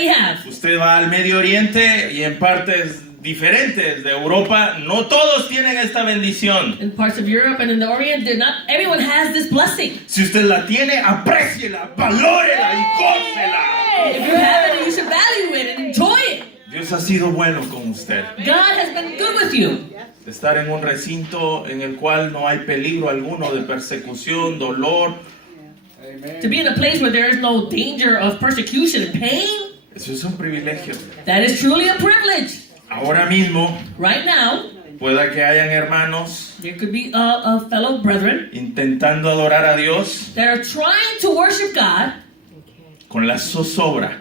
already have. Usted va al Medio Oriente y en partes diferentes de Europa, no todos tienen esta bendición. In parts of Europe and in the Orient, not everyone has this blessing. Si usted la tiene, apréciela, valórela y gócela. If you have it, you should value it and enjoy it. Dios ha sido bueno con usted. God has been good with you. Estar en un recinto en el cual no hay peligro alguno de persecución, dolor. To be in a place where there is no danger of persecution and pain, Eso es un privilegio. that is truly a privilege. Ahora mismo, Right now, pueda que hayan hermanos there could be fellow brethren intentando adorar a Dios that are trying to worship God con la zozobra,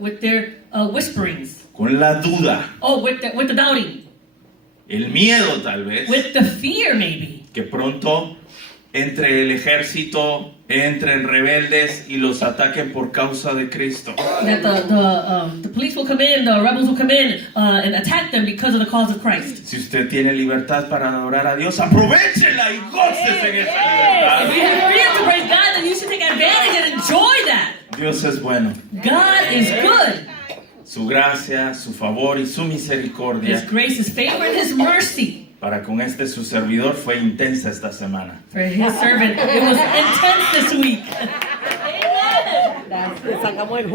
with their whisperings. con la duda, Oh, with the doubting. el miedo tal vez, With the fear, maybe. que pronto entre el ejército, entren rebeldes y los ataquen por causa de Cristo. That the police will come in, the rebels will come in and attack them because of the cause of Christ. Si usted tiene libertad para adorar a Dios, aprovéchela y gócese en esa If you libertad. have freedom to praise God, then you should take advantage and enjoy that. Dios es bueno. God is good. Su gracia, su favor y su His misericordia grace, His favor, and His mercy para con este su servidor fue intensa esta semana. for His servant. It was intense this week.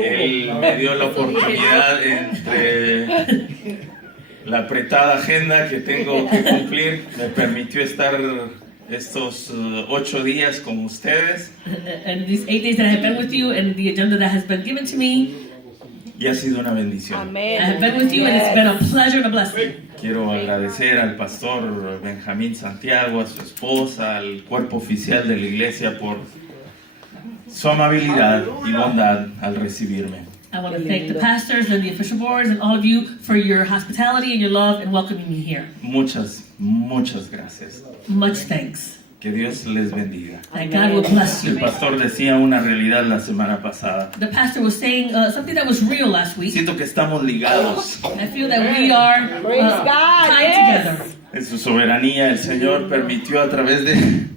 Él me dio la oportunidad entre la apretada agenda que tengo que cumplir, me permitió estar estos 8 días con ustedes And these 8 days that I have been with you and the agenda that has been given to me, y ha sido una bendición. I have been with you and it's been a pleasure and a blessing. Quiero agradecer al pastor Benjamín Santiago, a su esposa, al cuerpo oficial de la iglesia por su amabilidad y bondad al recibirme. I want to thank the pastors and the official boards and all of you for your hospitality and your love and welcoming me here. Muchas, muchas gracias. Much thanks. Que Dios les bendiga. And God will bless El you. pastor decía una realidad la semana pasada. The pastor was saying something that was real last week. Siento que estamos ligados. I feel that we are tied together. En su soberanía, el Señor permitió a través de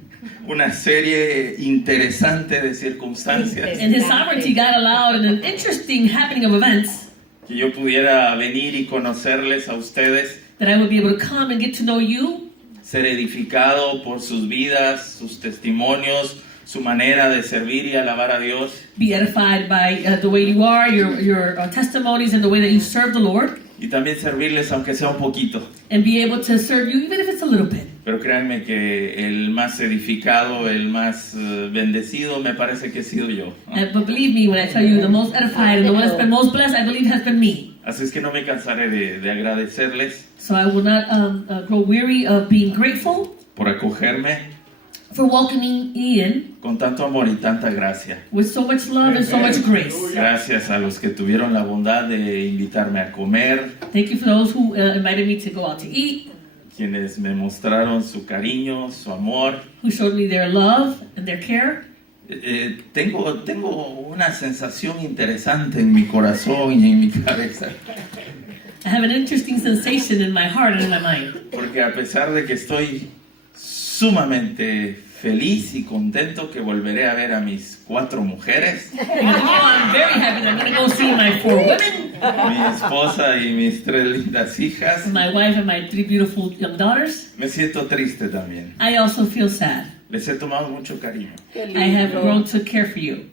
una serie interesante de circunstancias In His sovereignty, God allowed an interesting happening of events que yo pudiera venir y conocerles a ustedes, that I would be able to come and get to know you, ser edificado por sus vidas, sus testimonios, su manera de servir y alabar a Dios. be edified by the way you are, your testimonies, and the way that you serve the Lord, Y también servirles aunque sea un poquito. and be able to serve you even if it's a little bit. Pero créanme que el más edificado, el más bendecido, me parece que he sido yo. But believe me when I tell you, the most edified and the one that's been most blessed, I believe, has been me. Así es que no me cansaré de agradecerles So I will not grow weary of being grateful por acogerme for welcoming me in con tanto amor y tanta gracia. with so much love and so much grace. Gracias a los que tuvieron la bondad de invitarme a comer, Thank you for those who invited me to go out to eat, quienes me mostraron su cariño, su amor. who showed me their love and their care. Tengo una sensación interesante en mi corazón y en mi cabeza, I have an interesting sensation in my heart and in my mind. porque a pesar de que estoy sumamente feliz y contento que volveré a ver a mis 4 mujeres, I'm very happy that I'm going to go see my 4 women, mi esposa y mis 3 lindas hijas, my wife and my 3 beautiful young daughters. me siento triste también. I also feel sad. Les he tomado mucho cariño. I have grown to care for you.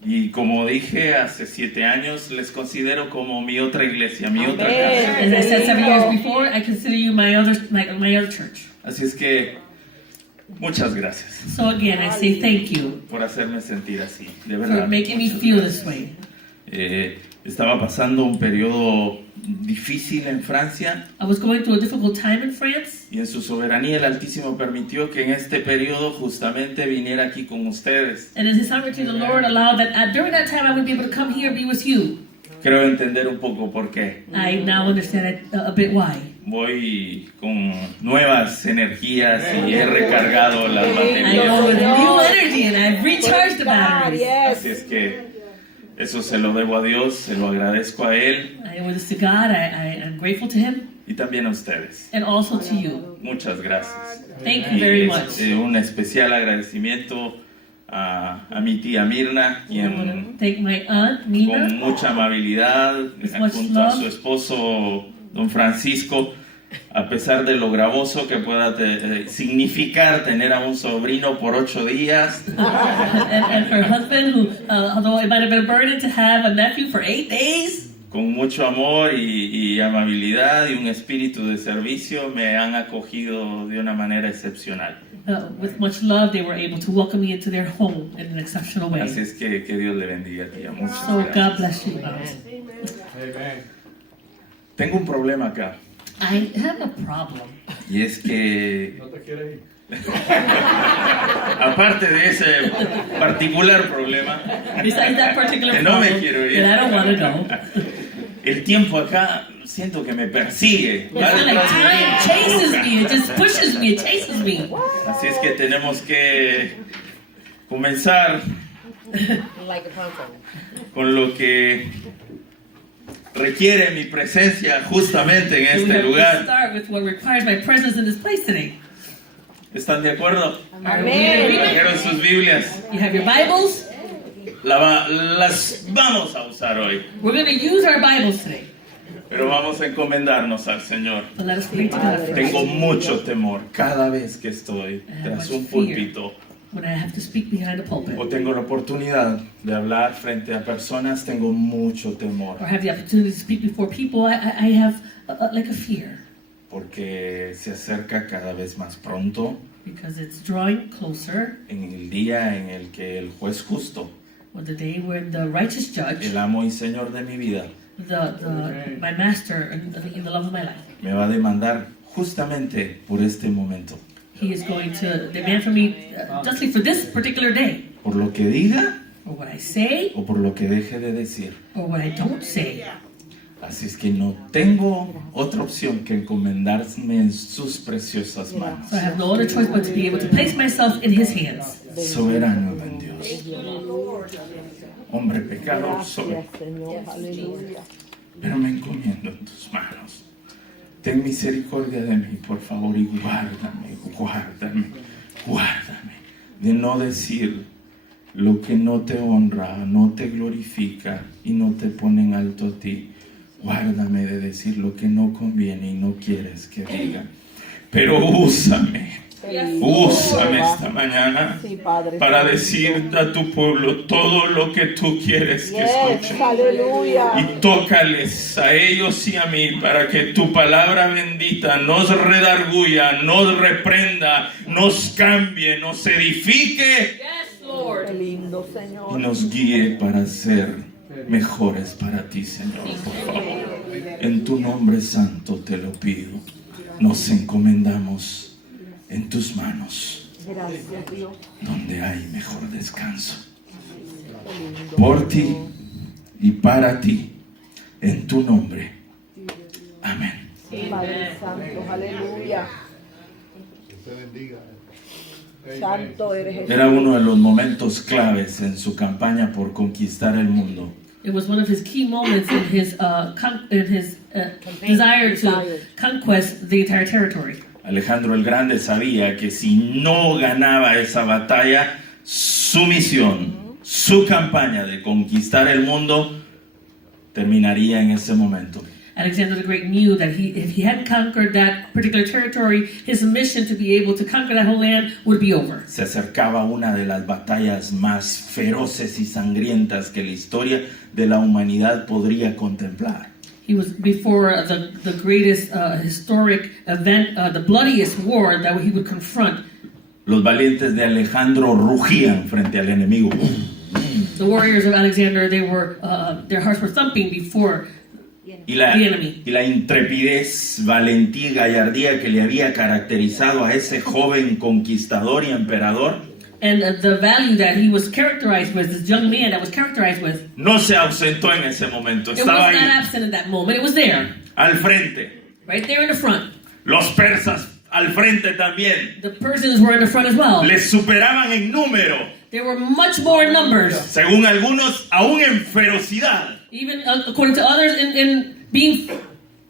Y como dije hace 7 años, les considero como mi otra iglesia, mi otra casa. As I said 7 years before, I consider you my other church. Así es que muchas gracias So again, I say thank you por hacerme sentir así, de for verdad. making me feel this way. Estaba pasando un periodo difícil en Francia I was going through a difficult time in France, y en su soberanía el Altísimo permitió que en este periodo justamente viniera aquí con ustedes. and in His sovereignty, the Lord allowed that during that time I would be able to come here and be with you. Creo entender un poco por qué. I now understand a bit why. Voy con nuevas energías y he recargado las I go baterías. with new energy and I've recharged the batteries. Así es que eso se lo debo a Dios, se lo agradezco a Él I owe this to God. I'm grateful to Him y también a ustedes. and also to you. Muchas gracias. Thank you very Y much. un especial agradecimiento a mi tía Mirna, I want quien to thank my aunt, con Nina. mucha amabilidad, much junto a love. su esposo, don Francisco, a pesar de lo gravoso que pueda significar tener a un sobrino por 8 días, and her husband, who, although it might have been a burden to have a nephew for 8 days, con mucho amor y amabilidad y un espíritu de servicio, me han acogido de una manera excepcional. with much love, they were able to welcome me into their home in an exceptional way. Así es que Dios le bendiga, tía. Muchas So gracias. God bless you, aunt. Tengo un problema acá, I have a problem. y es que No te quieres ir. aparte de ese particular problema, Besides that particular Que no me problem, quiero ir. that I don't want to go. el tiempo acá siento que me persigue. I feel like time chases me. It just pushes me. It chases me. Así es que tenemos que comenzar con lo que requiere mi presencia justamente en So we este have to lugar. start with what requires my presence in this place today. ¿Están de acuerdo? Are we in agreement? Trajeron sus Biblias. You have your Bibles. Las vamos a usar hoy, We're going to use our Bibles today. pero vamos a encomendarnos al Señor. But let us pray to God first. Tengo mucho temor cada vez que estoy tras un púlpito When I have to speak behind a pulpit o tengo la oportunidad de hablar frente a personas, tengo mucho temor or have the opportunity to speak before people, I have like a fear porque se acerca cada vez más pronto because it's drawing closer en el día en el que el juez justo, on the day when the righteous judge, el amo y señor de mi vida, my master in the love of my life, me va a demandar justamente por este momento, he is going to demand from me justly for this particular day, por lo que diga or what I say, o por lo que deje de decir. or what I don't say. Así es que no tengo otra opción que encomendarme en sus preciosas manos. So I have no other choice but to be able to place myself in his hands. Soberano en Dios. Hombre pecador soy, pero me encomiendo en tus manos. Ten misericordia de mí, por favor, y guárdame, guárdame, guárdame. De no decir lo que no te honra, no te glorifica y no te pone en alto a ti. Guárdame de decir lo que no conviene y no quieres que diga. Pero úsame esta mañana para decir a tu pueblo todo lo que tú quieres que escuchen. Y tócales a ellos y a mí para que tu palabra bendita nos redarguya, nos reprenda, nos cambie, nos edifique y nos guíe para ser mejores para ti, Señor, por favor. En tu nombre santo te lo pido. Nos encomendamos en tus manos, donde hay mejor descanso. Por ti y para ti, en tu nombre. Amén. Padre Santo, aleluya. Que te bendiga. Santo eres Jesús. Era uno de los momentos claves en su campaña por conquistar el mundo. It was one of his key moments in his desire to conquest the entire territory. Alejandro el Grande sabía que si no ganaba esa batalla, su misión, su campaña de conquistar el mundo, terminaría en ese momento. Alexander the Great knew that if he hadn't conquered that particular territory, his mission to be able to conquer that whole land would be over. Se acercaba una de las batallas más feroces y sangrientas que la historia de la humanidad podría contemplar. He was before the greatest historic event, the bloodiest war that he would confront. Los valientes de Alejandro rugían frente al enemigo. The warriors of Alexander, their hearts were thumping before Y the enemy. la intrepidez, valentía y gallardía que le había caracterizado a ese joven conquistador y emperador And the value that he was characterized with, this young man that was characterized with, no se ausentó en ese momento. it was Estaba not ahí, absent in that moment. It was there, al frente. right there in the front. Los persas al frente también. The Persians were in the front as well. Les superaban en número. There were much more in numbers, Según algunos, aún en ferocidad. even according to others, in being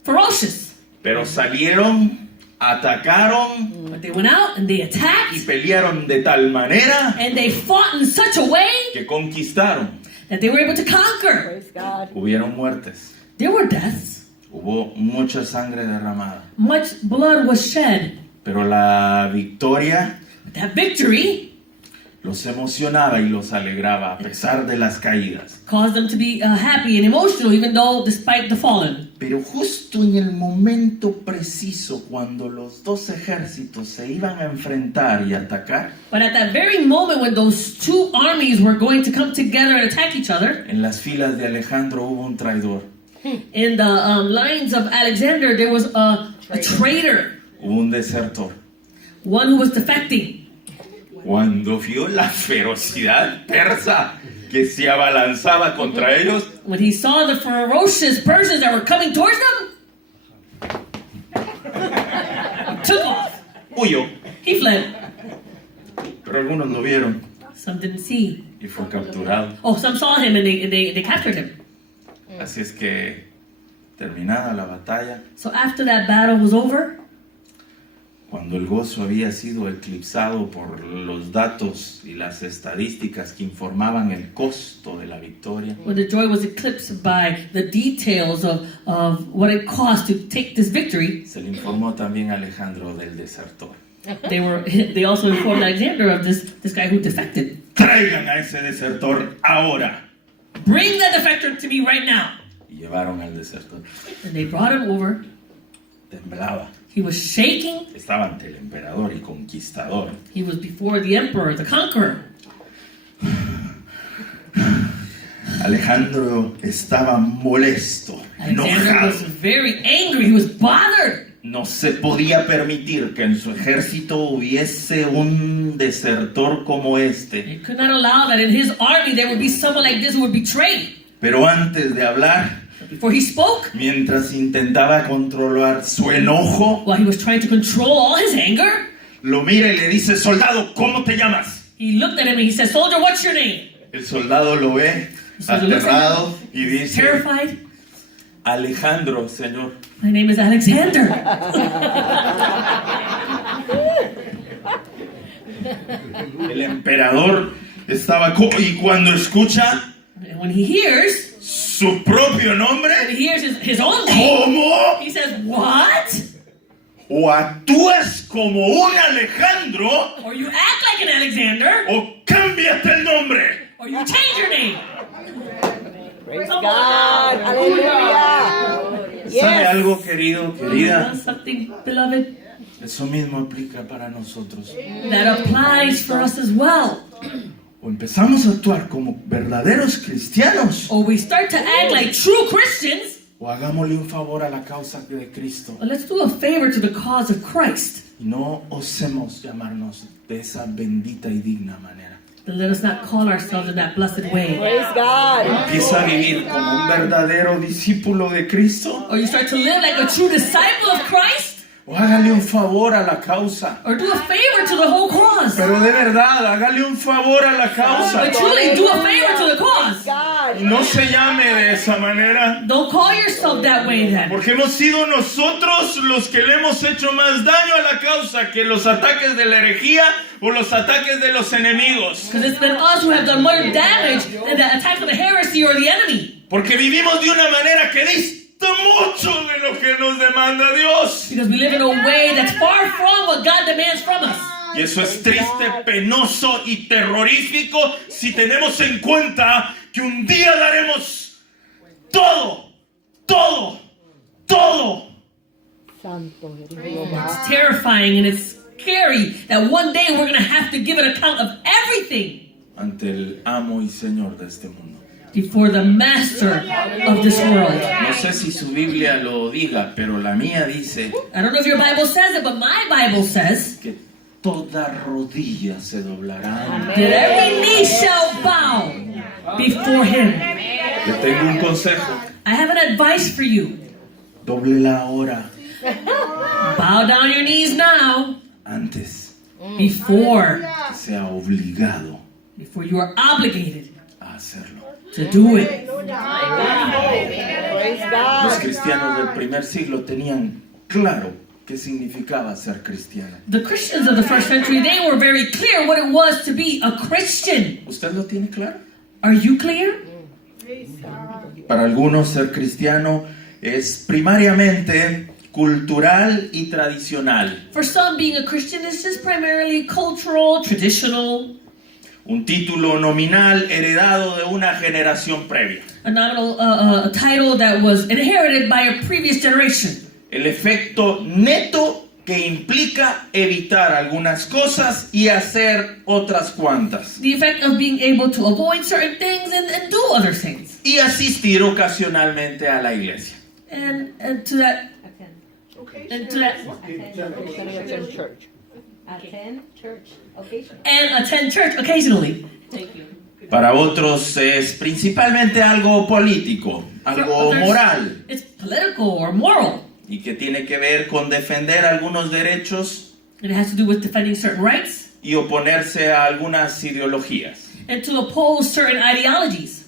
ferocious. Pero salieron atacaron But they went out and they y attacked pelearon de tal manera and they fought in such a way que conquistaron. that they were able to conquer. Praise God. Hubieron muertes, There were deaths. hubo mucha sangre derramada, Much blood was shed. pero la victoria But that victory los emocionaba y los alegraba a pesar de las caídas. caused them to be happy and emotional, even though despite the fallen. Pero justo en el momento preciso cuando los dos ejércitos se iban a enfrentar y atacar, But at that very moment when those two armies were going to come together and attack each other, en las filas de Alejandro hubo un traidor, in the lines of Alexander, there was a traitor, hubo un desertor. one who was defecting. Cuando vio la ferocidad persa que se abalanzaba contra ellos, When he saw the ferocious Persians that were coming towards them, he took off. huyó. He fled. Pero algunos lo vieron Some didn't see. y fue capturado. Oh, some saw him and they captured him. Así es que, terminada la batalla, So after that battle was over, cuando el gozo había sido eclipsado por los datos y las estadísticas que informaban el costo de la victoria, when the joy was eclipsed by the details of what it cost to take this victory, se le informó también a Alejandro del desertor. they also informed Alexander of this guy who defected. Traigan a ese desertor ahora. Bring that defector to me right now. Y llevaron al desertor. And they brought him over. Temblaba. He was shaking. Estaba ante el emperador y conquistador. He was before the emperor, the conqueror. Alejandro estaba molesto, Alexander was enojado. very angry. He was bothered. No se podía permitir que en su ejército hubiese un desertor como este. He could not allow that in his army there would be someone like this who would betray. Pero antes de hablar, Before he spoke, mientras intentaba controlar su enojo, while he was trying to control all his anger, lo mira y le dice: soldado, ¿cómo te llamas? he looked at him and he said, "Soldier, what's your name?" El soldado lo ve aterrado y dice: Terrified. Alejandro, señor. My name is Alexander. El emperador estaba y cuando escucha And when he hears, su propio nombre, his own name, ¿cómo? he says, "What? O actúas como un Alejandro Or you act like an Alexander, o cámbiate el nombre. or you change your name." Praise God. Hallelujah. ¿Sabe Yes. algo, querido, querida? Something, beloved, Eso mismo aplica para nosotros. that applies for us as well. O empezamos a actuar como verdaderos cristianos, Or we start to act like true Christians, o hagámosle un favor a la causa de Cristo. or let's do a favor to the cause of Christ. Y no osemos llamarnos de esa bendita y digna manera. Then let us not call ourselves in that blessed way. Praise God. Empieza a vivir como un verdadero discípulo de Cristo, Or you start to live like a true disciple of Christ, o hágale un favor a la causa. or do a favor to the whole cause. Pero de verdad, hágale un favor a la causa. But truly, do a favor to the cause. Y no se llame de esa manera, Don't call yourself that way then. porque hemos sido nosotros los que le hemos hecho más daño a la causa que los ataques de la herejía o los ataques de los enemigos. Because it's been us who have done more damage than the attacks of the heresy or the enemy. Porque vivimos de una manera que dista mucho de lo que nos demanda Dios. Because we live in a way that's far from what God demands from us. Y eso es triste, penoso y terrorífico si tenemos en cuenta que un día daremos todo, todo, todo. Santo eres Jehová. It's terrifying and it's scary that one day we're going to have to give an account of everything Ante el amo y Señor de este mundo. before the master of this world. No sé si su Biblia lo diga, pero la mía dice I don't know if your Bible says it, but my Bible says que toda rodilla se doblará. that every knee shall bow before him. Le tengo un consejo. I have an advice for you. Dóblela ahora, Bow down your knees now antes before que sea obligado you are obligated a hacerlo. to do it. Praise Los God. cristianos del primer siglo tenían claro qué significaba ser cristiano. The Christians of the first century, they were very clear what it was to be a Christian. ¿Usted lo tiene claro? Are you clear? Para algunos ser cristiano es primariamente cultural y tradicional. For some, being a Christian is just primarily cultural, traditional, Un título nominal heredado de una generación previa. a nominal a title that was inherited by a previous generation. El efecto neto que implica evitar algunas cosas y hacer otras cuantas. The effect of being able to avoid certain things and do other things. Y asistir ocasionalmente a la iglesia. And to that, and to that, Attend church. Attend church occasionally. and attend church occasionally. Para otros es principalmente algo político, For algo others, moral, it's political or moral. y que tiene que ver con defender algunos derechos It has to do with defending certain rights y oponerse a algunas ideologías. and to oppose certain ideologies.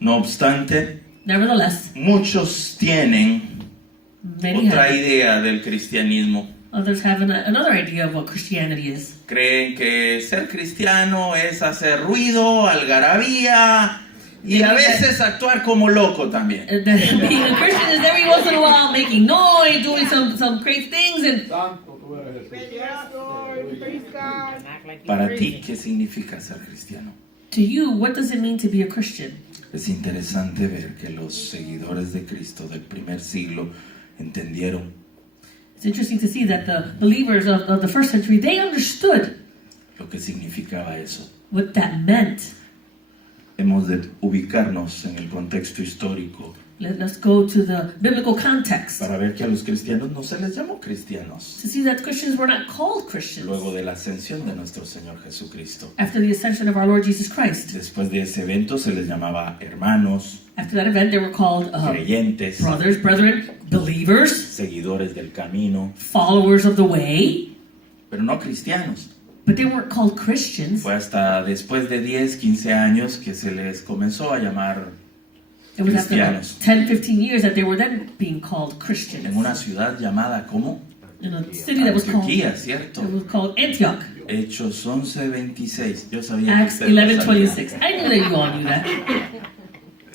No obstante, Nevertheless, muchos tienen many otra have. idea del cristianismo. Others have another idea of what Christianity is. Creen que ser cristiano es hacer ruido, algarabía y a veces actuar como loco también. That being a Christian is every once in a while making noise, doing some great things, and Santo tú eres Jesús. Para ti, ¿qué significa ser cristiano? to you, what does it mean to be a Christian? Es interesante ver que los seguidores de Cristo del primer siglo entendieron It's interesting to see that the believers of the first century, they understood lo que significaba eso. what that meant. Hemos de ubicarnos en el contexto histórico Let's go to the biblical context para ver que a los cristianos no se les llamó cristianos to see that Christians were not called Christians luego de la ascensión de nuestro Señor Jesucristo. after the ascension of our Lord Jesus Christ. Después de ese evento se les llamaba hermanos, After that event, they were called creyentes, brothers, brethren, believers, seguidores del camino, followers of the way, pero no cristianos. but they weren't called Christians. Fue hasta después de 10, 15 años que se les comenzó a llamar It was after about Cristianos. 10, 15 years that they were then being called en Christians. una ciudad llamada ¿cómo? In a city that was called, Antioquía, ¿cierto? it was called Antioch. Hechos 11:26. Yo sabía que Acts usted lo sabía. 11:26. I knew that you all knew that.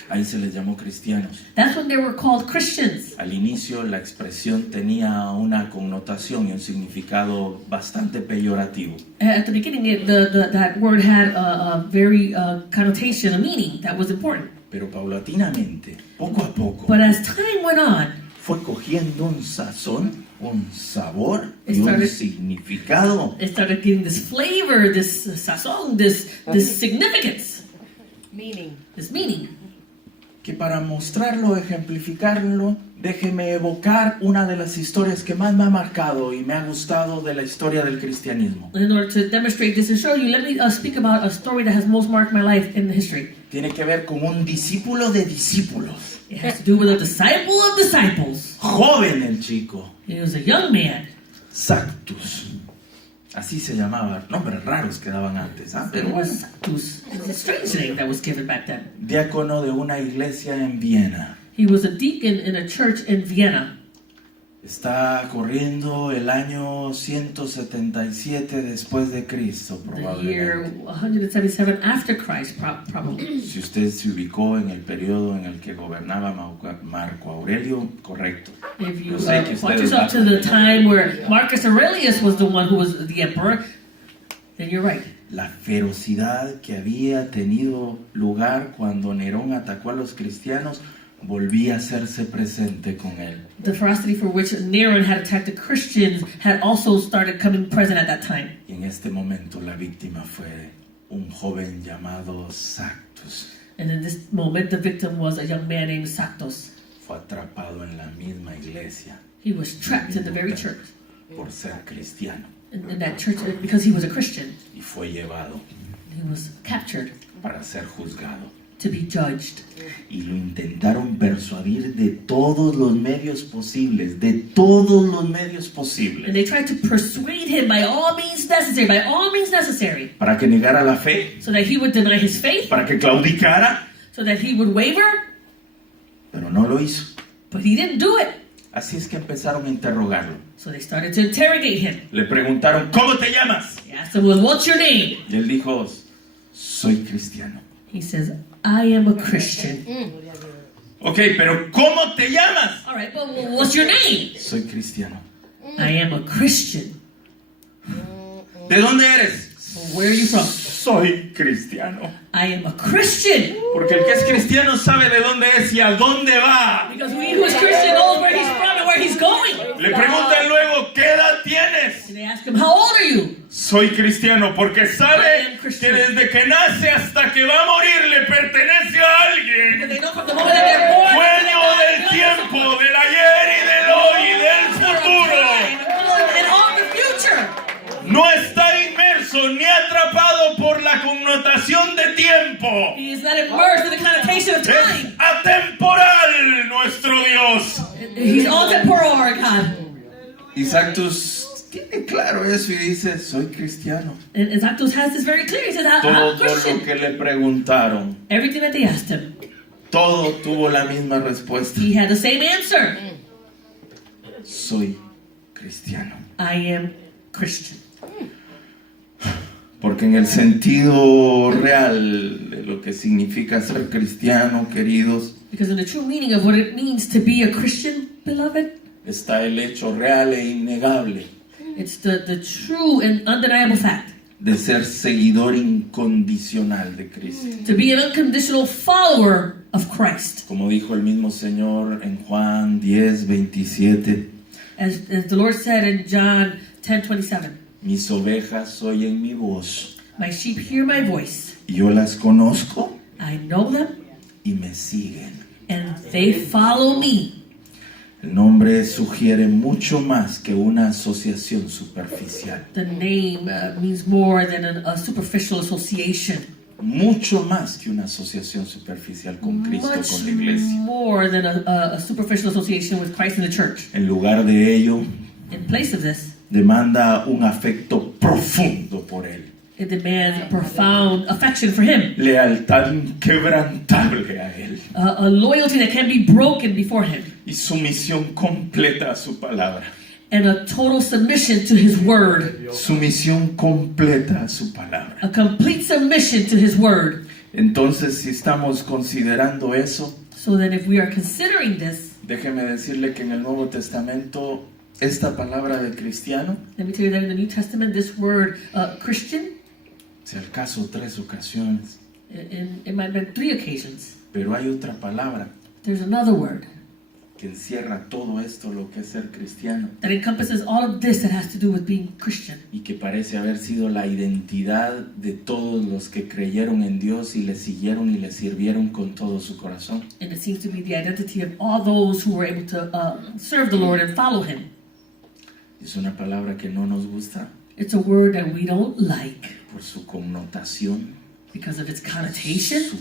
Ahí se les llamó cristianos. That's when they were called Christians. Al inicio la expresión tenía una connotación y un significado bastante peyorativo. At the beginning, that word had a very connotation, a meaning that was important. Pero paulatinamente, poco a poco, But as time went on, fue cogiendo un sazón, un sabor y It un started- significado it started getting this flavor, this sazón, this significance, Meaning. this meaning. que para mostrarlo, ejemplificarlo, déjeme evocar una de las historias que más me ha marcado y me ha gustado de la historia del cristianismo. In order to demonstrate this and show you, let me speak about a story that has most marked my life in the history. Tiene que ver con un discípulo de discípulos. It has to do with a disciple of disciples. Joven el chico, He was a young man. Sactus. Así se llamaba, nombres raros que daban antes, ¿ah? Pero It bueno. was Sanctus. It was a strange name that was given back then. Diácono de una iglesia en Viena. He was a deacon in a church in Vienna. Está corriendo el año 177 después de Cristo, The year probablemente. 177 after Christ, probably. Si usted se ubicó en el periodo en el que gobernaba Marco Aurelio, correcto. If you Yo sé que watch ustedes yourself to the time where Marcus Aurelius was the one who was the emperor, then you're right. La ferocidad que había tenido lugar cuando Nerón atacó a los cristianos volvía a hacerse presente con él. The ferocity for which Neron had attacked the Christians had also started coming present at that time. Y en este momento la víctima fue un joven llamado Sactus. And in this moment, the victim was a young man named Sanctus. Fue atrapado en la misma iglesia He was trapped in the very church, por ser cristiano in that church, because he was a Christian. y fue llevado He was captured para ser juzgado. to be judged. Y lo intentaron persuadir de todos los medios posibles, de todos los medios And posibles, they tried to persuade him by all means necessary, para que negara la fe, so that he would deny his faith, para que claudicara, so that he would waver, pero no lo hizo. but he didn't do it. Así es que empezaron a interrogarlo. So they started to interrogate him. Le preguntaron, ¿cómo te llamas? They asked him, well, what's your name? Y él dijo, soy cristiano. He says, I am a Christian. Ok, pero ¿cómo te llamas? All right, but what's your name? Soy cristiano. I am a Christian. ¿De dónde eres? Well, where are you from? Soy cristiano. I am a Christian. Porque el que es cristiano sabe de dónde es y a dónde va. Because he who is Christian knows where he's from and where he's going. Le preguntan luego, ¿qué edad tienes? And they ask him, how old are you? Soy cristiano porque I sabe am que Christian. desde que nace hasta que va a morir le pertenece a Because alguien. they know from the moment that they're born. Dueño del tiempo, del ayer y del hoy y del futuro. And all the future. No está inmerso ni atrapado por la connotación de tiempo. He is not immersed in the connotation of Es time. atemporal nuestro Dios. He's all temporal, our God. Y Zactus tiene claro eso y dice, soy cristiano. And Zacchaeus has this very clear. He says, I'm Todo a Christian. lo que le preguntaron, Everything that they asked him, todo tuvo la misma respuesta. he had the same answer. Soy cristiano. I am Christian. Porque en el sentido real de lo que significa ser cristiano, queridos, Because in the true meaning of what it means to be a Christian, beloved, está el hecho real e innegable it's the true and undeniable fact. de ser seguidor incondicional de Cristo. To be an unconditional follower of Christ. Como dijo el mismo Señor en Juan 10:27, As the Lord said in John 10:27, mis ovejas oyen mi voz, my sheep hear my voice. y yo las conozco I know them y me siguen. and they follow me. El nombre sugiere mucho más que una asociación superficial, The name means more than a superficial association. mucho más que una asociación superficial con Cristo, Much con la iglesia. more than a superficial association with Christ and the church. En lugar de ello, In place of this, demanda un afecto profundo por Él, it demands a profound affection for Him, lealtad inquebrantable a Él a loyalty that can be broken before Him, y sumisión completa a su palabra. and a total submission to His Word, Sumisión completa a su palabra. a complete submission to His Word. Entonces, si estamos considerando eso, So that if we are considering this, déjeme decirle que en el Nuevo Testamento esta palabra de cristiano, let me tell you that in the New Testament, this word Christian, si al caso 3 ocasiones, it might have been 3 occasions. pero hay otra palabra There's another word que encierra todo esto, lo que es ser cristiano, that encompasses all of this that has to do with being Christian. y que parece haber sido la identidad de todos los que creyeron en Dios y le siguieron y le sirvieron con todo su corazón. And it seems to be the identity of all those who were able to serve the Lord and follow Him. Es una palabra que no nos gusta It's a word that we don't like por su connotación, because of its connotation, su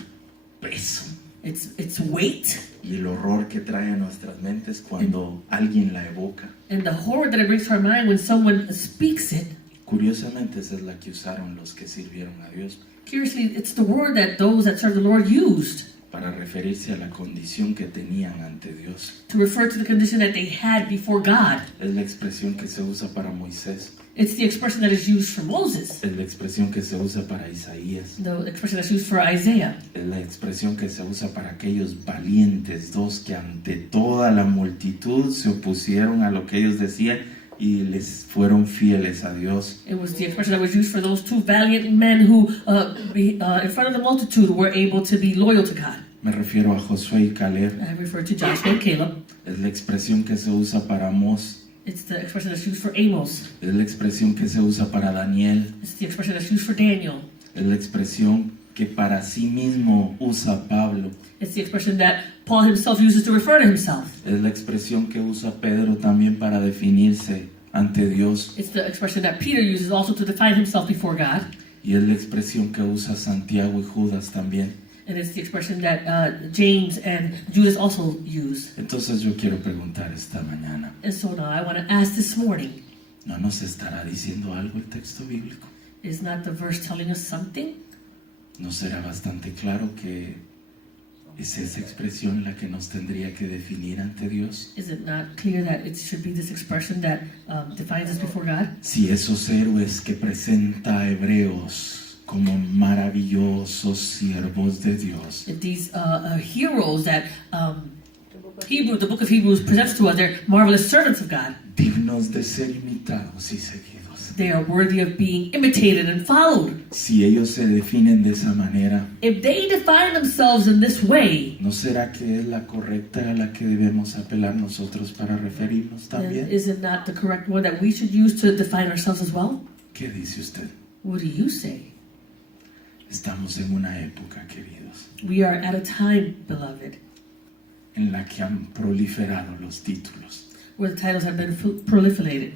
peso its weight, y el horror que trae a nuestras mentes cuando alguien la evoca. and the horror that it brings to our mind when someone speaks it. Curiosamente, esa es la que usaron los que sirvieron a Dios Curiously, it's the word that those that serve the Lord used para referirse a la condición que tenían ante Dios. to refer to the condition that they had before God. Es la expresión que se usa para Moisés, It's the expression that is used for Moses, es la expresión que se usa para Isaías, the expression that's used for Isaiah. es la expresión que se usa para aquellos valientes dos que ante toda la multitud se opusieron a lo que ellos decían y les fueron fieles a Dios. It was the expression that was used for those 2 valiant men who, in front of the multitude, were able to be loyal to God. Me refiero a Josué y Caleb. I refer to Joshua and Caleb. Es la expresión que se usa para Amós, It's the expression that's used for Amos. es la expresión que se usa para Daniel, It's the expression that's used for Daniel. es la expresión que para sí mismo usa Pablo, It's the expression that Paul himself uses to refer to himself. es la expresión que usa Pedro también para definirse ante Dios, It's the expression that Peter uses also to define himself before God. y es la expresión que usa Santiago y Judas también. And it's the expression that James and Judas also use. Entonces yo quiero preguntar esta mañana, And so now I want to ask this morning, ¿no nos estará diciendo algo el texto bíblico? is not the verse telling us something? ¿No será bastante claro que ¿Es esa expresión la que nos tendría que definir ante Dios? Is it not clear that it should be this expression that defines us before God? Si esos héroes que presenta a Hebreos como maravillosos siervos de Dios, If these heroes that the book of Hebrews presents to us, they're marvelous servants of God. dignos de ser imitados y seguidos, They are worthy of being imitated and followed. si ellos se definen de esa manera, If they define themselves in this way, ¿no será que es la correcta a la que debemos apelar nosotros para referirnos then también? is it not the correct one that we should use to define ourselves as well? ¿Qué dice usted? What do you say? Estamos en una época, queridos, We are at a time, beloved, en la que han proliferado los títulos. where the titles have been proliferated.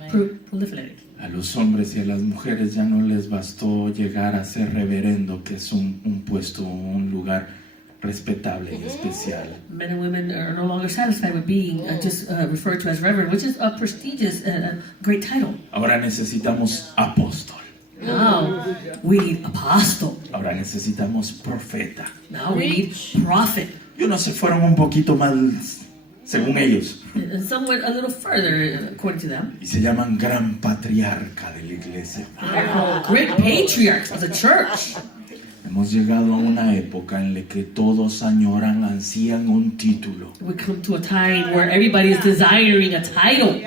A los hombres y a las mujeres ya no les bastó llegar a ser reverendo, que es un puesto, un lugar respetable y especial. Men and women are no longer satisfied with being just referred to as reverend, which is a prestigious great title. Ahora necesitamos apóstol. Now we need apostle. Ahora necesitamos profeta. Now we need prophet. Y unos se fueron un poquito más, según ellos, And some went a little further, according to them. y se llaman gran patriarca de la iglesia. They're called great patriarchs of the church. Hemos llegado a una época en la que todos añoran, ansían un título. We come to a time where everybody is desiring a title.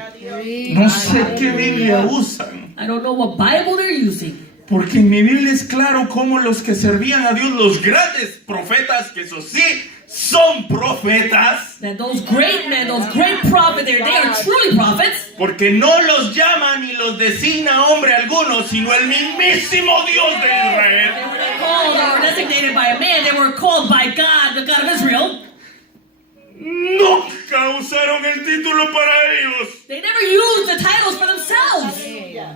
No sé qué Biblia usan, I don't know what Bible they're using. porque en mi Biblia es claro cómo los que servían a Dios, los grandes profetas, que eso sí, son profetas, That those great men, those great prophets, they are truly prophets. porque no los llama ni los designa hombre alguno, sino el mismísimo Dios de They Israel. were not called or designated by a man. They were called by God, the God of Israel. Nunca usaron el título para ellos. They never used the titles for themselves.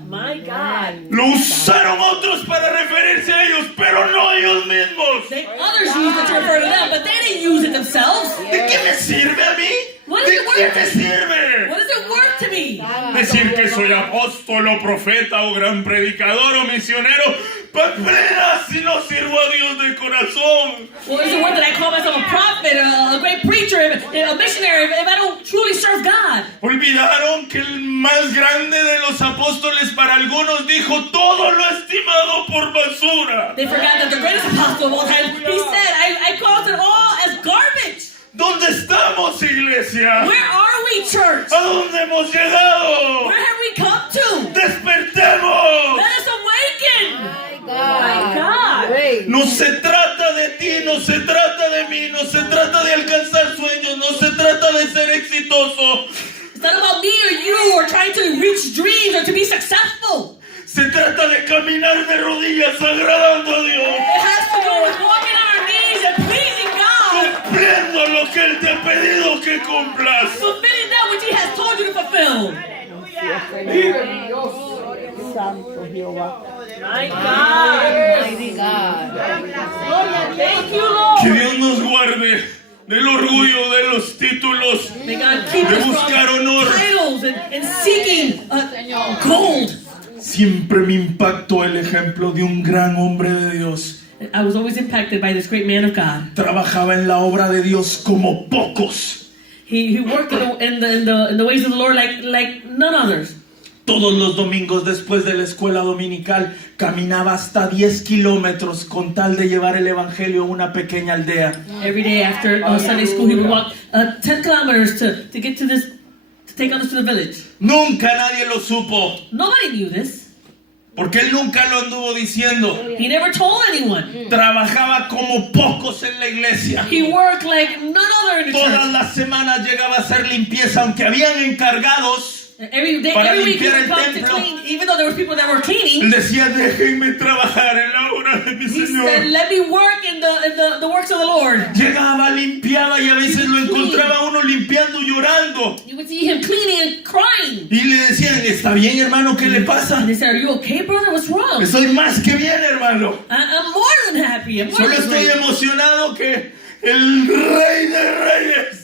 My God. Lo usaron otros para referirse a ellos, pero no ellos mismos. Others used it to refer to them, but they didn't use it themselves. ¿De qué me sirve a mí? What ¿De is it qué worth? me sirve? What is it worth to me? Decir que soy apóstol o profeta o gran predicador o misionero, pamplera si no sirvo a Dios de corazón. What is it worth that I call myself a prophet, a great preacher, a missionary, if I don't truly serve God? Olvidaron que el más grande de los apóstoles para algunos dijo todo lo estimado por basura. They forgot that the greatest apostle of all time, he said, I called it all as garbage. ¿Dónde estamos, iglesia? Where are we, church? ¿A dónde hemos llegado? Where have we come to? ¡Despertemos! Let us awaken. My God. Great. No se trata de ti, no se trata de mí, no se trata de alcanzar sueños, no se trata de ser exitoso. It's not about me or you or trying to reach dreams or to be successful. Se trata de caminar de rodillas agradando a Dios, It has to do with walking on our knees and pleasing God, cumpliendo lo que Él te ha pedido que cumplas. fulfilling that which He has told you to fulfill. Santo Jehová. My God. Mighty God. Thank you, Lord. Que Dios nos guarde del orgullo de los títulos, May God keep de us buscar from honor. titles and seeking gold. Siempre me impactó el ejemplo de un gran hombre de Dios. I was always impacted by this great man of God. Trabajaba en la obra de Dios como pocos. He worked in the ways of the Lord like none others. Todos los domingos después de la escuela dominical caminaba hasta 10 kilómetros con tal de llevar el evangelio a una pequeña aldea. Every day after Sunday school, he would walk 10 kilometers to get to take others to the village. Nunca nadie lo supo, Nobody knew this. porque él nunca lo anduvo diciendo. He never told anyone. Trabajaba como pocos en la iglesia. He worked like none other in the Todas church. las semanas llegaba a hacer limpieza, aunque habían encargados. Every day, Para every week he limpiar would el come to templo. clean, even though there were people that were cleaning. Él decía, déjenme trabajar en la obra de mi He said, Señor. let me work in the works of the Lord. Llegaba, limpiaba y a veces lo encontraba uno limpiando, llorando. You would see him cleaning and crying. Y le decían, ¿está bien, hermano? ¿Qué le pasa? And they said, are you okay, brother? What's wrong? Estoy más que bien, hermano. I'm more than happy. I'm more Solo than estoy great. emocionado que el Rey de Reyes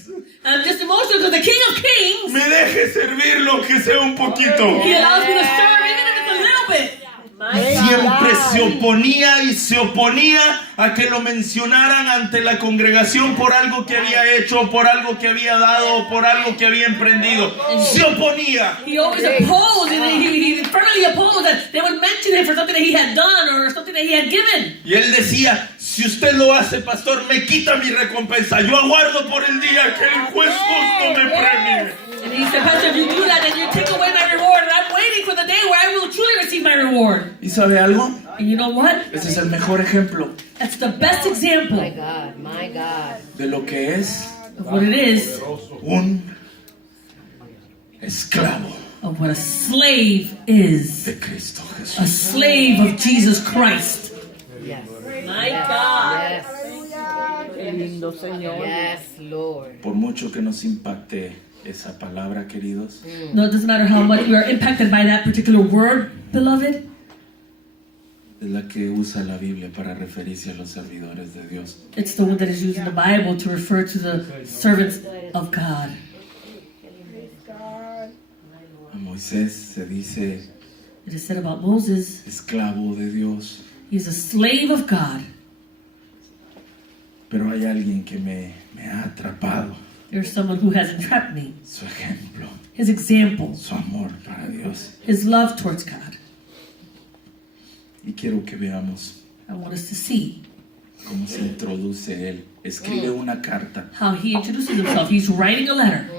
I'm just emotional because the King of Kings, me deje servirlo, que sea un poquito. He allows me to serve even if it's a little bit. My God. siempre se oponía y se oponía a que lo mencionaran ante la congregación por algo que había hecho, por algo que había dado, por algo que había emprendido. Se oponía. He always opposed, and he firmly opposed that they would mention him for something that he had done or something that he had given. Y él decía, si usted lo hace, pastor, me quita mi recompensa. Yo aguardo por el día que el juez justo me premie. And he said, Pastor, if you do that, then you take away my reward, and I'm waiting for the day where I will truly receive my reward. ¿Y sabe algo? And you know what? Ese es el mejor ejemplo That's the best example My God, my God. de lo que es of what it is, un esclavo of what a slave is. de Cristo A Jesús. slave of Jesus Christ. Yes. My God. Yes. Qué lindo, Señor. Yes, Lord. Por mucho que nos impacte esa palabra, queridos, No, it doesn't matter how much we are impacted by that particular word, beloved. es la que usa la Biblia para referirse a los servidores de Dios. It's the one that is used in the Bible to refer to the servants of God. A Moisés se dice It is said about Moses, esclavo de Dios, he's a slave of God. pero hay alguien que me ha atrapado. There's someone who has entrapped me. Su ejemplo, His example, su amor para Dios. his love towards God. Y quiero que veamos I want us to see cómo se introduce él. Escribe una carta how he introduces himself. He's writing a letter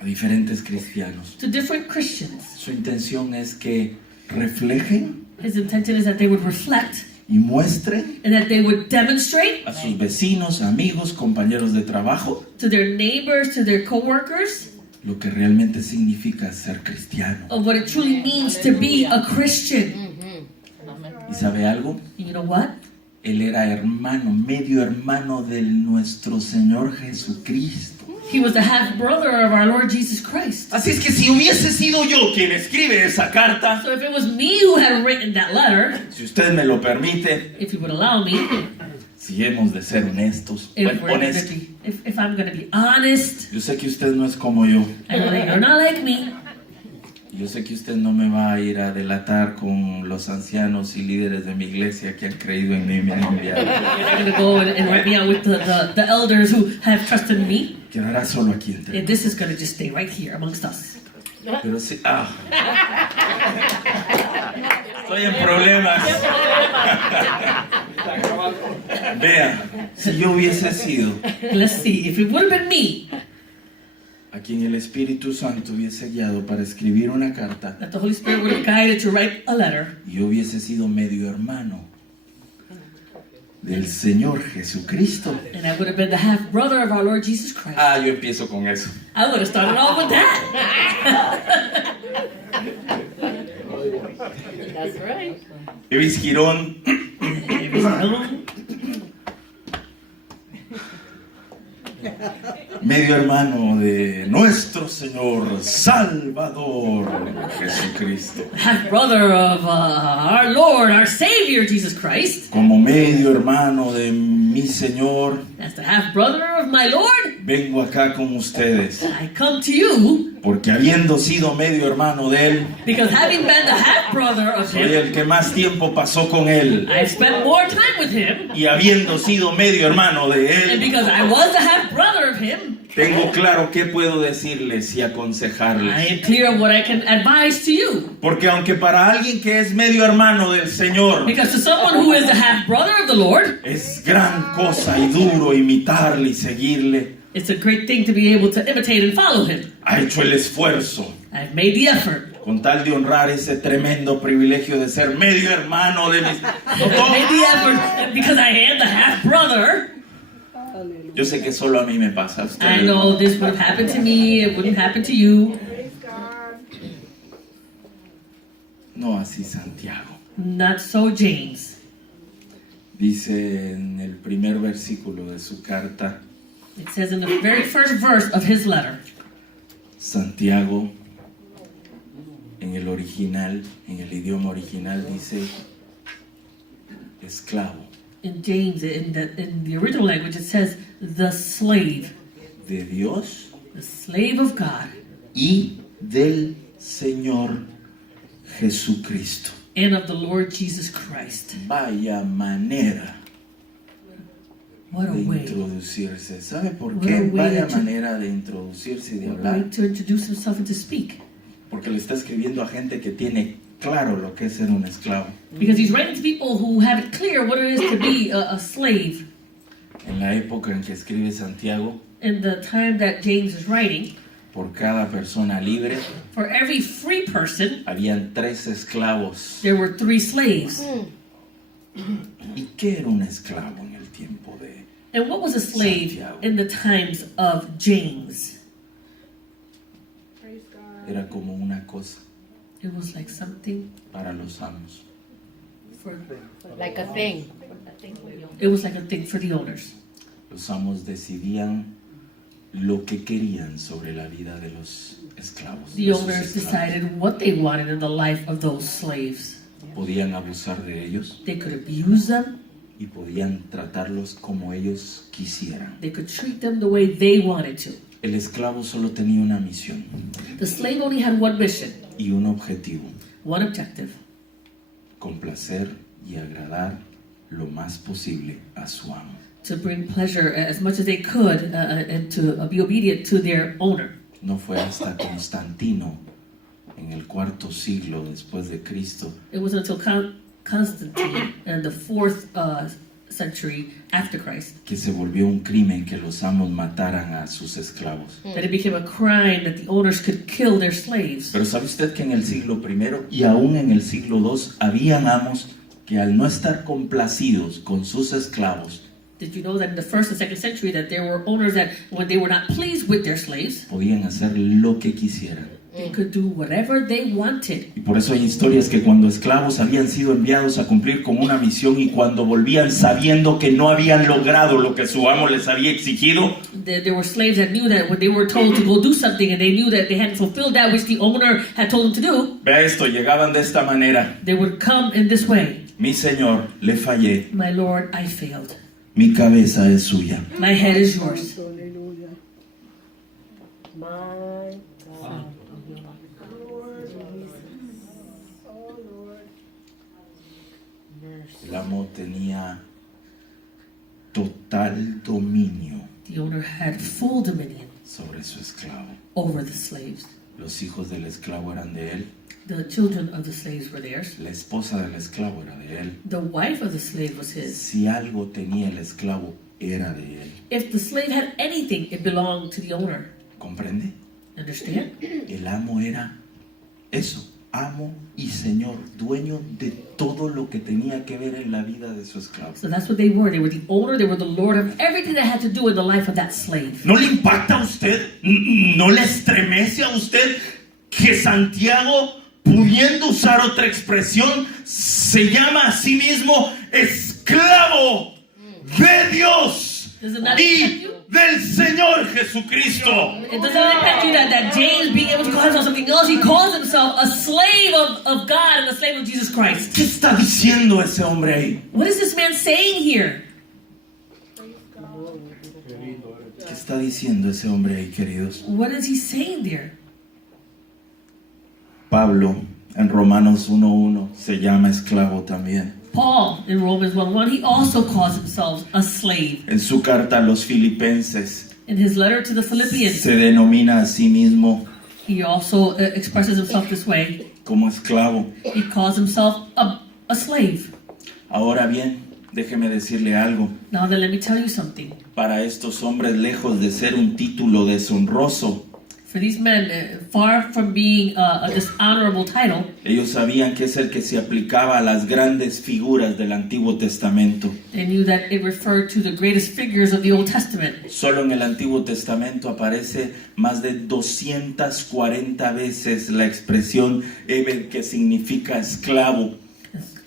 a diferentes cristianos. to different Christians. Su intención es que reflejen His intention is that they would reflect y muestren and that they would demonstrate a sus vecinos, amigos, compañeros de trabajo to their neighbors, to their co-workers, lo que realmente significa ser cristiano. of what it truly means to be a Christian. ¿Y sabe algo? And you know what? Él era hermano, medio hermano de nuestro Señor Jesucristo. He was the half-brother of our Lord Jesus Christ. Así es que si hubiese sido yo quien escribe esa carta, So if it was me who had written that letter, si usted me lo permite, if you would allow me, si hemos de ser honestos, honestos. if I'm going to be honest, Yo sé que usted no es como yo. I know that you're not like me. Yo sé que usted no me va a ir a delatar con los ancianos y líderes de mi iglesia que han creído en mí y me han enviado. You're not going to go and write me out with the elders who have trusted in me. Quedará solo aquí entre And this is going to just stay right here amongst us. Pero sí, estoy en problemas. Vea, si yo hubiese sido Let's see, if it would have been me, a quien el Espíritu Santo hubiese guiado para escribir una carta, that the Holy Spirit would have guided to write a letter, y yo hubiese sido medio hermano del Señor Jesucristo. and I would have been the half-brother of our Lord Jesus Christ. Yo empiezo con eso. I would have started off with that. That's right. Evis Girón medio hermano de nuestro Señor Salvador Jesucristo, Half-brother of our Lord, our Savior, Jesus Christ. como medio hermano de mi Señor, As the half-brother of my Lord, vengo acá con ustedes, I come to you porque habiendo sido medio hermano de él, because having been the half-brother of soy him, el que más tiempo pasó con él, I've spent more time with him, y habiendo sido medio hermano de and él, because I was the half-brother of him, tengo claro qué puedo decirles y I aconsejarles. am clear of what I can advise to you. Porque aunque para alguien que es medio hermano del Señor Because to someone who is the half-brother of the Lord, es gran cosa y duro imitarle y seguirle, it's a great thing to be able to imitate and follow him. ha hecho el esfuerzo I've made the effort. con tal de honrar ese tremendo privilegio de ser medio hermano de mis... I've made the effort because I am the half-brother. Yo sé que solo a mí me pasa. I Ustedes know this would have happened to me, it wouldn't happen to you. no así Santiago. Not so James. Dice en el primer versículo de su carta, It says in the very first verse of his letter, Santiago, en el original, en el idioma original dice esclavo in James, in the original language, it says the slave de Dios of God, y del Señor Jesucristo. and of the Lord Jesus Christ. Vaya manera What a de way. introducirse. ¿Sabe por What qué? a way Vaya to- manera de introducirse y de What a way hablar. to introduce himself and to speak. Porque le está escribiendo a gente que tiene claro lo que es ser un esclavo. Because he's writing to people who have it clear what it is to be a slave. En la época en que escribe Santiago, In the time that James is writing, por cada persona libre, for every free person, habían 3 esclavos. there were 3 slaves. ¿Y qué era un esclavo en el tiempo de? And what was a slave Santiago. in the times of James? Praise God. Era como una cosa It was like something para los amos. for, Like a thing. it was like a thing for the owners. Los amos decidían lo que querían sobre la vida de los esclavos. The de sus owners esclavos. decided what they wanted in the life of those slaves. Podían abusar de ellos They could abuse them, y podían tratarlos como ellos quisieran. they could treat them the way they wanted to. El esclavo solo tenía una misión The slave only had one mission, y un objetivo: one objective: complacer y agradar lo más posible a su amo. to bring pleasure as much as they could and to be obedient to their owner. No fue hasta Constantino, en el 4º siglo después de Cristo, It wasn't until Constantine in the 4th century after Christ que se volvió un crimen que los amos mataran a sus esclavos. that it became a crime that the owners could kill their slaves. Pero ¿sabe usted que en el siglo I y aún en el siglo II habían amos que al no estar complacidos con sus esclavos Did you know that in the 1st and 2nd century that there were owners that when they were not pleased with their slaves, podían hacer lo que quisieran? they could do whatever they wanted. Y por eso hay historias que cuando esclavos habían sido enviados a cumplir con una misión y cuando volvían sabiendo que no habían logrado lo que su amo les había exigido, There were slaves that knew that when they were told to go do something and they knew that they hadn't fulfilled that which the owner had told them to do, vea esto, llegaban de esta manera: they would come in this way. mi señor, le fallé, My Lord, I failed. mi cabeza es suya. My head is yours. Hallelujah. My God. Oh Lord. El amo tenía total dominio The owner had full dominion sobre su esclavo. over the slaves. Los hijos del esclavo eran de él, The children of the slaves were theirs. la esposa del esclavo era de él. The wife of the slave was his. Si algo tenía el esclavo, era de él. If the slave had anything, it belonged to the owner. ¿Comprende? Understand? El amo era eso, amo y señor, dueño de todo lo que tenía que ver en la vida de su esclavo. So that's what they were. They were the owner. They were the lord of everything that had to do with the life of that slave. ¿No le impacta a usted? ¿No le estremece a usted que Santiago, pudiendo usar otra expresión, se llama a sí mismo esclavo de Dios Does it not impact y you? del Señor Jesucristo? It doesn't impact you that James, being able to call himself something else, he calls himself a slave of God and a slave of Jesus Christ. ¿Qué está diciendo ese hombre ahí? What is this man saying here? ¿Qué está diciendo ese hombre ahí, queridos? What is he saying there? Pablo en Romanos 1:1 se llama esclavo también. Paul, in Romans 1:1, he also calls himself a slave. En su carta a los filipenses In his letter to the Philippians, se denomina a sí mismo he also expresses himself this way. como esclavo. He calls himself a slave. Ahora bien, déjeme decirle algo. Now then, let me tell you something. Para estos hombres, lejos de ser un título deshonroso, For these men, far from being a dishonorable title, ellos sabían que es el que se aplicaba a las grandes figuras del Antiguo Testamento. they knew that it referred to the greatest figures of the Old Testament. Solo en el Antiguo Testamento aparece más de 240 veces la expresión Ebed, que significa esclavo.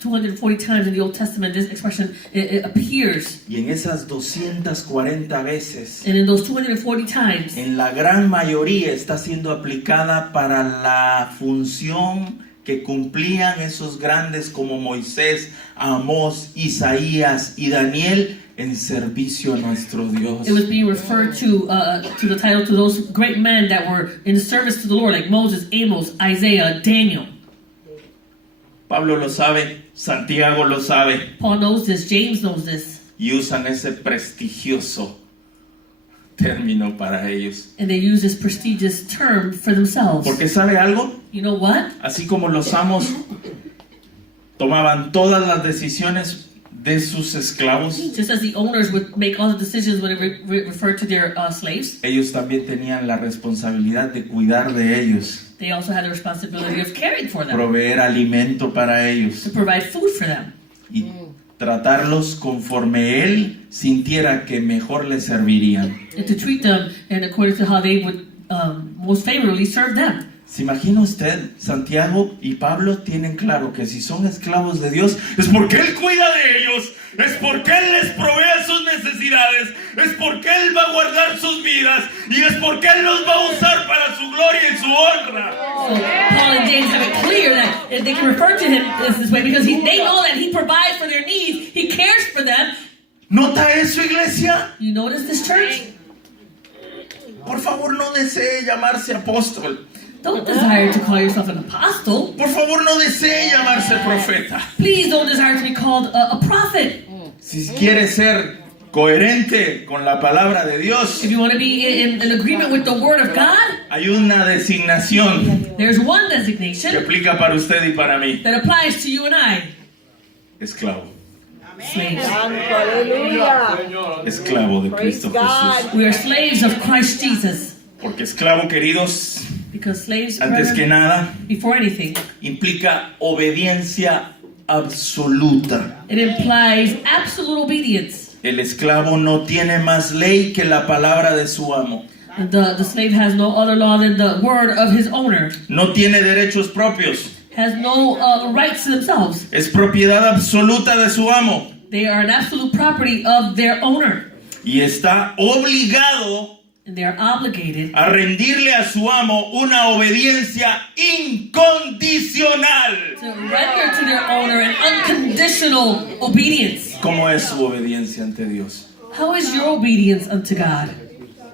240 times in the Old Testament, this expression it appears. Y en esas 240 veces, And in those 240 times, en la gran mayoría está siendo aplicada para la función que cumplían esos grandes como Moisés, Amós, Isaías y Daniel en servicio a nuestro Dios. it was being referred to the title to those great men that were in service to the Lord, like Moses, Amos, Isaiah, Daniel. Pablo lo sabe, Santiago lo sabe, Paul knows this. James knows this. y usan ese prestigioso término para ellos. And they use this prestigious term for themselves. Porque ¿sabe algo? You know what? Así como los amos tomaban todas las decisiones de sus esclavos, Just as the owners would make all the decisions when it referred to their slaves, ellos también tenían la responsabilidad de cuidar de ellos, they also had the responsibility of caring for them, proveer alimento para ellos to provide food for them, y tratarlos conforme él sintiera que mejor les servirían. and to treat them and according to how they would most favorably serve them. ¿Se imagina usted? Santiago y Pablo tienen claro que si son esclavos de Dios es porque Él cuida de ellos, es porque Él les provee sus necesidades, es porque Él va a guardar sus vidas y es porque Él los va a usar para su gloria y su honra. So Paul and James have it clear that they can refer to him this way because they know that he provides for their needs, he cares for them. ¿Nota eso, iglesia? You notice this, church? Por favor, no desee llamarse apóstol. Don't desire to call yourself an apostle. Por favor, no desee llamarse profeta. Please don't desire to be called a prophet. Si quiere ser coherente con la palabra de Dios, If you want to be in agreement with the word of God, hay una designación there's one que designation aplica para usted y para mí. that applies to you and I. Esclavo. Slaves. Hallelujah. Esclavo de Praise Cristo God. Jesús. We are slaves of Christ Jesus. Porque esclavo, queridos, Because slaves, antes que brethren, nada, before anything, implica obediencia absoluta. it implies absolute obedience. El esclavo no tiene más ley que la palabra de su amo. And the slave has no other law than the word of his owner. No tiene derechos propios. Has no rights to themselves. Es propiedad absoluta de su amo. They are an absolute property of their owner. Y está obligado And they are obligated a rendirle a su amo una obediencia incondicional. to render to their owner an unconditional obedience. ¿Cómo es su obediencia ante Dios? How is your obedience unto God?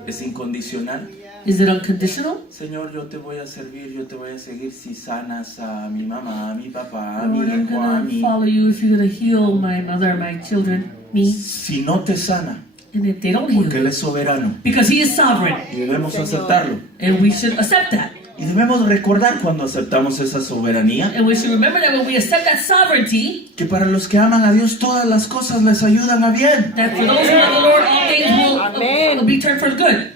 ¿Es incondicional? Is it unconditional? Señor, yo te voy a servir, yo te voy a seguir si sanas a mi mamá, a mi papá, a mi Lord, I'm hijo, a gonna mí. follow you if you're gonna heal my mother, my children, me. Si no te sana, And if they don't porque heal, Él es soberano because He is sovereign, y debemos aceptarlo. and we should accept that. Y debemos recordar cuando aceptamos esa soberanía And we should remember that when we accept that sovereignty, que para los que aman a Dios todas las cosas les ayudan a bien. that for those who love the Lord, all things Amen. will be turned for good.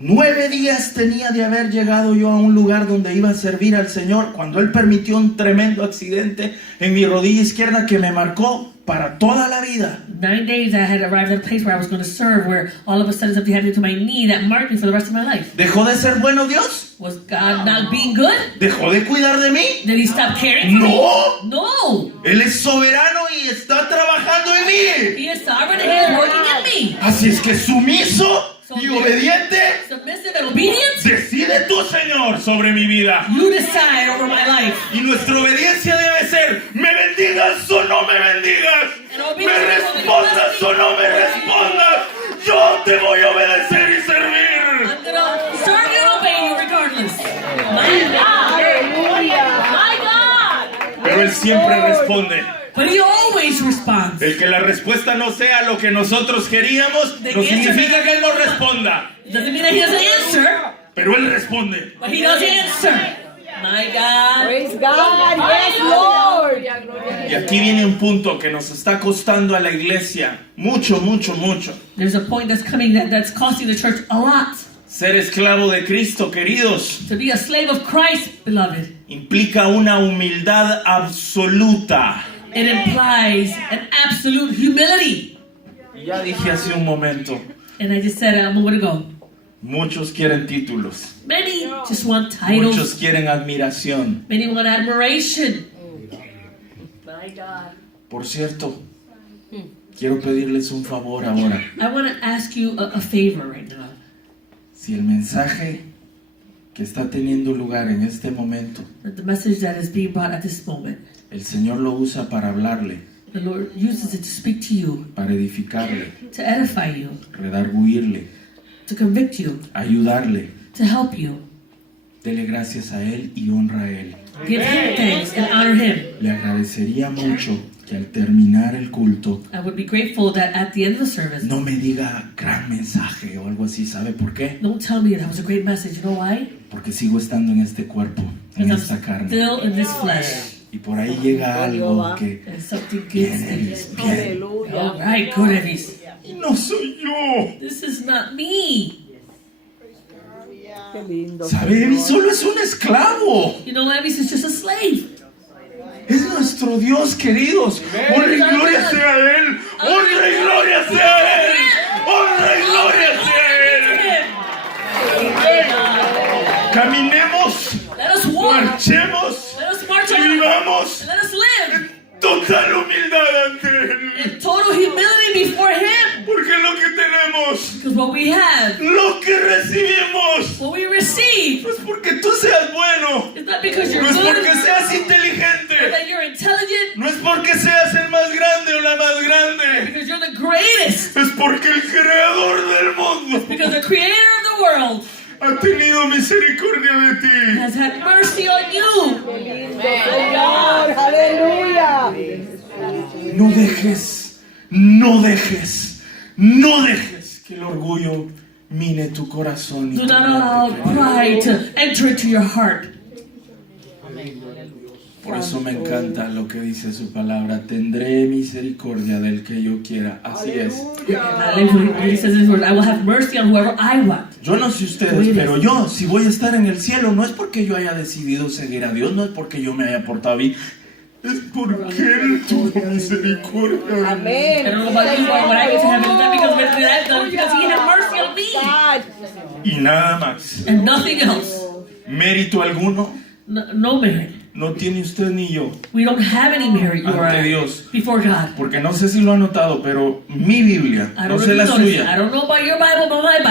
9 días tenía de haber llegado yo a un lugar donde iba a servir al Señor cuando Él permitió un tremendo accidente en mi rodilla izquierda que me marcó para toda la vida. 9 days I had arrived at a place where I was going to serve, where all of a sudden something happened to my knee that marked me for the rest of my life. ¿Dejó de ser bueno Dios? Was God not being good? ¿Dejó de cuidar de mí? Did He stop caring for me? No. No. Él es soberano y está trabajando en mí. He is sovereign and He is working in me. Así es que sumiso y obediente, Submissive and obedient, decide tú, Señor, sobre mi vida. you decide over my life. Y nuestra obediencia debe ser, ¿me bendigas o no me bendigas? ¿Me respondas o no me respondas? Yo te voy a obedecer y servir. I'm gonna serve you and obey you regardless. My God. My God. Pero Él siempre responde. But He always responds. El que la respuesta no sea lo que nosotros queríamos, no significa que Él no responda. Doesn't mean that He doesn't answer, Pero Él responde. but He does answer. My God. Praise God. Yes, Lord. Y aquí viene un punto que nos está costando a la iglesia mucho, mucho, mucho. There's a point that's coming that's costing the church a lot. Ser esclavo de Cristo, queridos, To be a slave of Christ, beloved, implica una humildad absoluta. it implies an absolute humility. Y ya dije hace un momento, And I just said a moment ago, muchos quieren títulos, many just want titles. muchos quieren admiración. Many want admiration. My God. Por cierto, quiero pedirles un favor ahora. I want to ask you a favor right now. Si el mensaje que está teniendo lugar en este momento, The message that is being brought at this moment, el Señor lo usa para hablarle, the Lord uses it to speak to you, para edificarle, to edify you, redarguirle, to convict you, ayudarle. to help you. Dele gracias a Él y honra a Él. Give him thanks and honor him. Le agradecería mucho que al terminar el culto I would be grateful that at the end of the service, no me diga gran mensaje o algo así. ¿Sabe por qué? don't tell me that was a great message. You know why? Porque sigo estando en este cuerpo, en Because esta I'm carne. still in this flesh. Y por ahí llega algo que And something gets bien, in me. Elvis, bien. All right, good, Elvis. Y no soy yo. This is not me. Qué lindo. ¿Sabe? Elvis solo es un esclavo. You know, Elvis is just a slave. Es nuestro Dios, queridos. Honra y gloria sea a Él. Honra y gloria sea a Él. Honra y gloria sea a Él. Caminemos, Let us walk. marchemos Let us march y on. vivamos Let us live total humildad ante Él. in total humility before Him. Porque lo que tenemos, Because what we have, lo que recibimos, what we receive, no es porque tú seas bueno, is not because you're no es good, porque seas or inteligente, that you're intelligent, no es porque seas el más grande o la más grande, because you're the greatest, es porque el creador del mundo because the Creator of the world ha tenido misericordia de ti. has had mercy on you. Señor, aleluya. No dejes, no dejes, no dejes que el orgullo mine tu corazón. y Do tu not mente, allow querido. pride to enter into your heart. Por eso me encanta lo que dice su palabra. Tendré misericordia del que yo quiera. Así es. He says this word, I will have mercy on whoever I want. Yo no sé ustedes, pero yo, si voy a estar en el cielo, no es porque yo haya decidido seguir a Dios, no es porque yo me haya portado bien, es porque Él tuvo misericordia. I don't Amén. know about you, but I get to heaven is not because of anything that I've done, because He had mercy on me God. Y nada más. and nothing else. Mérito alguno No merit. no tiene usted ni yo. We don't have any merit, you Ante are Dios. before God. Porque no sé si lo ha notado, pero mi Biblia, I no don't know sé if la you noticed. I suya, don't know about your Bible, but my Bible.